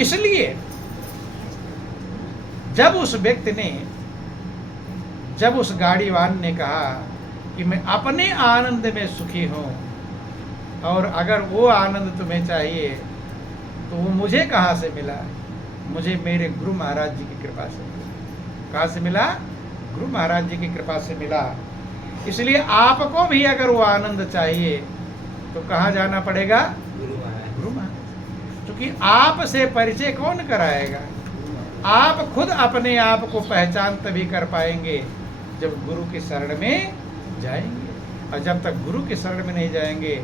इसलिए जब उस व्यक्ति ने, जब उस गाड़ीवान ने कहा कि मैं अपने आनंद में सुखी हूं और अगर वो आनंद तुम्हें चाहिए तो वो मुझे कहाँ से मिला? मुझे मेरे गुरु महाराज जी की कृपा से मिला। कहाँ से मिला? गुरु महाराज जी की कृपा से मिला। इसलिए आपको भी अगर वो आनंद चाहिए तो कहाँ जाना पड़ेगा? गुरु महाराज। क्योंकि आपसे परिचय कौन कराएगा? आप खुद अपने आप को पहचान तभी कर पाएंगे जब गुरु की शरण में जाएंगे, और जब तक गुरु की शरण में नहीं जाएंगे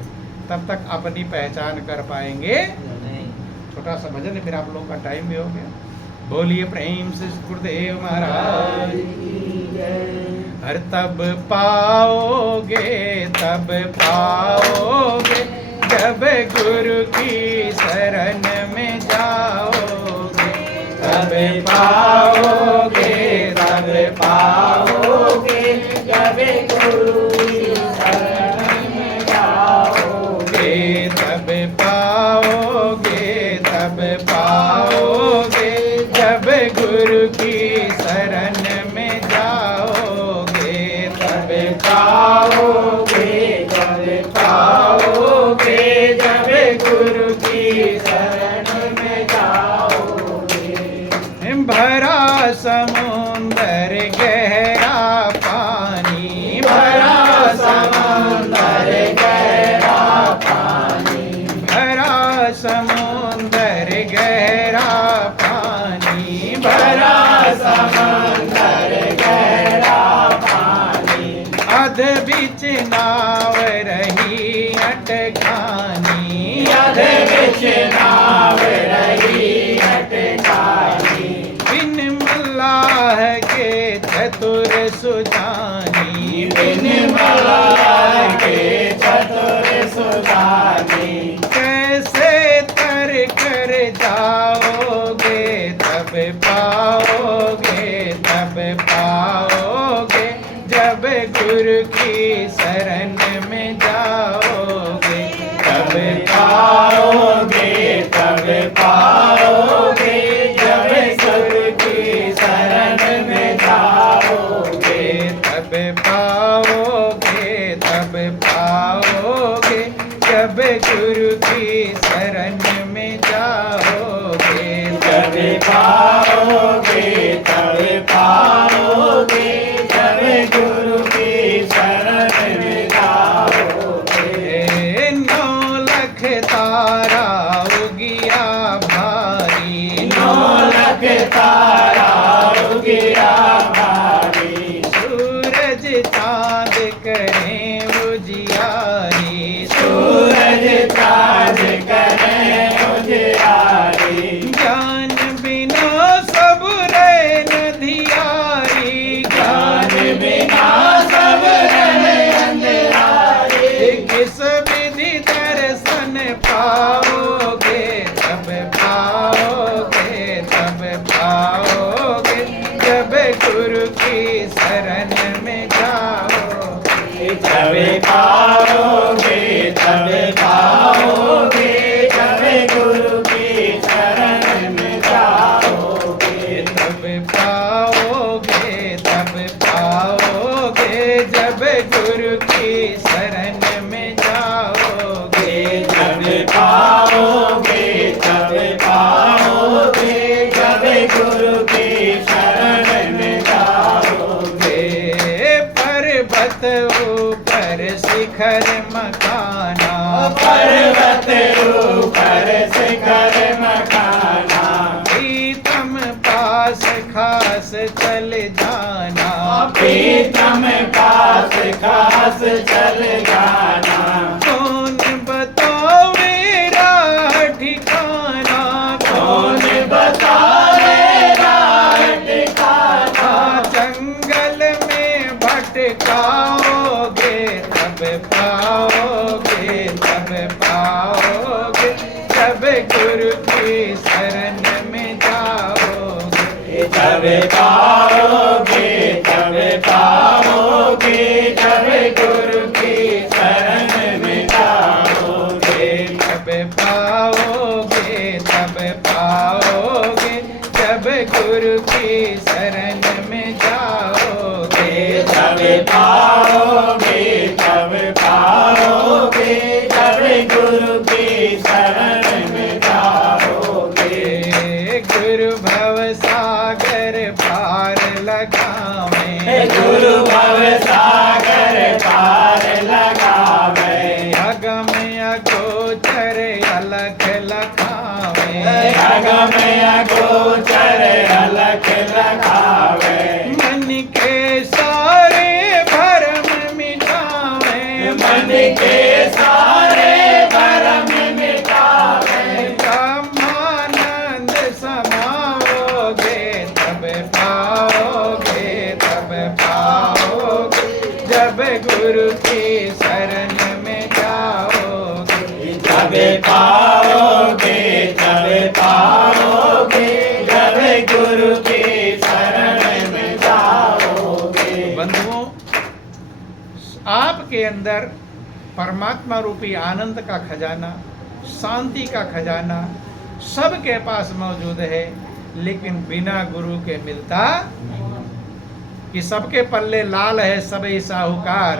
तब तक अपनी पहचान कर पाएंगे नहीं। छोटा सा भजन है, फिर आप लोगों का टाइम भी हो गया। बोलिए प्रेम से गुरुदेव महाराज की जय। हर तब पाओगे जब गुरु की शरण में जाओगे, तब पाओगे जब गुरु की शरण में जाओगे, तब पाओगे जब गुरु की शरण में जाओगे, तब पाओगे जब गुरु की शरण में जाओगे। भरा समुंदर गहरा पानी, भरा समुंदर गहरा पानी, भरा समुंदर गहरा पानी, भरा समुंदर गहरा पानी। अध बीच नाव रही अटकानी, अध बीच नाव रही अटकानी। बिन मल्लाह के चतुर सुजानी, बिन मल्लाह के चतुर सुजानी। कैसे तर कर जाओगे तब पाओगे जब गुरु की शरण में जाओगे, तब पाओगे जब गुरु की शरण में जाओगे, तब पाओगे जब गुरु की शरण में जाओगे, तब पाओगे जब गुरु की शरण में जाओगे। 9 लख तारा उगिया भारी, 9 लख तारा उगिया भारी। सूरज चांद करें उजियारी, सूरज चांद करें उजियारी। ज्ञान बिना सब रहे नदियारी, ज्ञान बिना सब रहे अंधियारी। किस विधि दर्शन पाओगे तब पाओगे जब गुरु की शरण में जाओगे, तब पाओगे जब गुरु की शरण में जाओगे, तब पाओगे जब गुरु की शरण में जाओगे, तब पाओगे जब गुरु की शरण में जाओगे। पर्वत ऊपर शिखर मकाना, पर्वत ऊपर शिखर मकाना। प्रीतम पास खास चल जाना, प्रीतम पास खास चल जाना। कौन बताओ मेरा ठिकाना, कौन बताओ मेरा ठिकाना। जंगल में भटकाओगे तब पाओगे जब गुरु की शरण में जाओगे, तब पाओगे जब गुरु की शरण में जाओगे, तब पाओगे की शरण में जाओगे जब पाओगे, जब पाओगे, जब गुरु की शरण में जाओगे। गुरु भव सागर पार लगावे गुरु भव सागर पार लगावे। अगम अगोचर अलख लखावे अगम अगोचर अलख लगावे। मन के सारे भरम मिटावे मन के सारे भरम मिटावे। ब्रह्मानंद समाओगे तब पाओगे, तब पाओगे जब गुरु की शरण में जाओगे। जब पाओगे, जब पाओगे, जब गुरु की शरण में जाओगे। बंधुओं, आपके अंदर परमात्मा रूपी आनंद का खजाना, शांति का खजाना सबके पास मौजूद है, लेकिन बिना गुरु के मिलता कि सबके पल्ले लाल है सबे साहूकार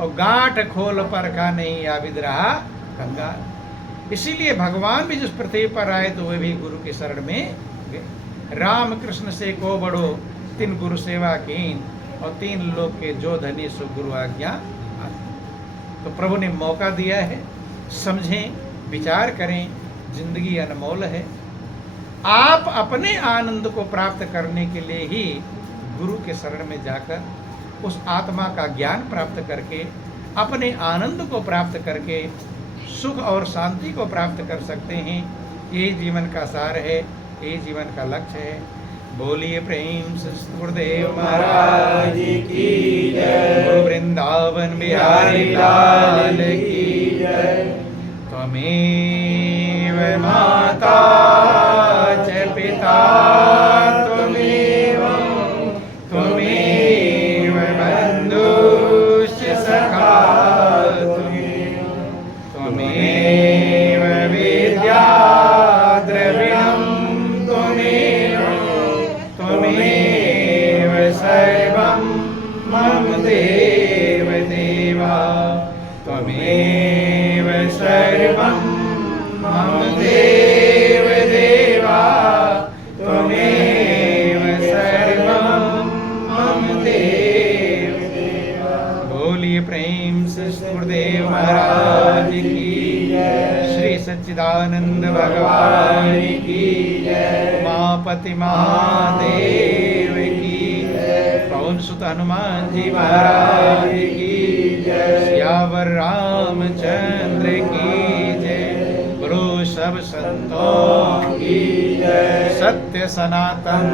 और गांठ खोल पर का नहीं आबिद रहा कंगाल। इसीलिए भगवान भी जिस पृथ्वी पर आए तो वे भी गुरु की शरण में गए। राम कृष्ण से को बड़ो तीन गुरु सेवा कीन और तीन लोग के जो धनी सो गुरु आज्ञा आती। तो प्रभु ने मौका दिया है, समझें, विचार करें, जिंदगी अनमोल है। आप अपने आनंद को प्राप्त करने के लिए ही गुरु के शरण में जाकर उस आत्मा का ज्ञान प्राप्त करके अपने आनंद को प्राप्त करके सुख और शांति को प्राप्त कर सकते हैं। यही जीवन का सार है, यही जीवन का लक्ष्य है। बोलिए प्रेम से गुरुदेव महाराज की जय। गुरु वृंदावन बिहारी लाल की जय। त्वमेव माता च पिता त्वमेव, त्वमेव बन्धुश्च सखा त्वमेव, त्वमेव विद्या द्रविणं त्वमेव, त्वमेव सर्वं मम देव देवा, त्वमेव सर्वं मम देव देवा, त्वमेव सर्वं मम देव देवा। बोलिए प्रेम से गुरुदेव महाराज की जय। श्री सच्चिदानंद भगवान की जय। उमापति महादेव की जय। पवन सुत हनुमान जी महाराज की जय। सियावर रामचंद्र की जय। बोलो सब संतों की जय। सत्य सनातन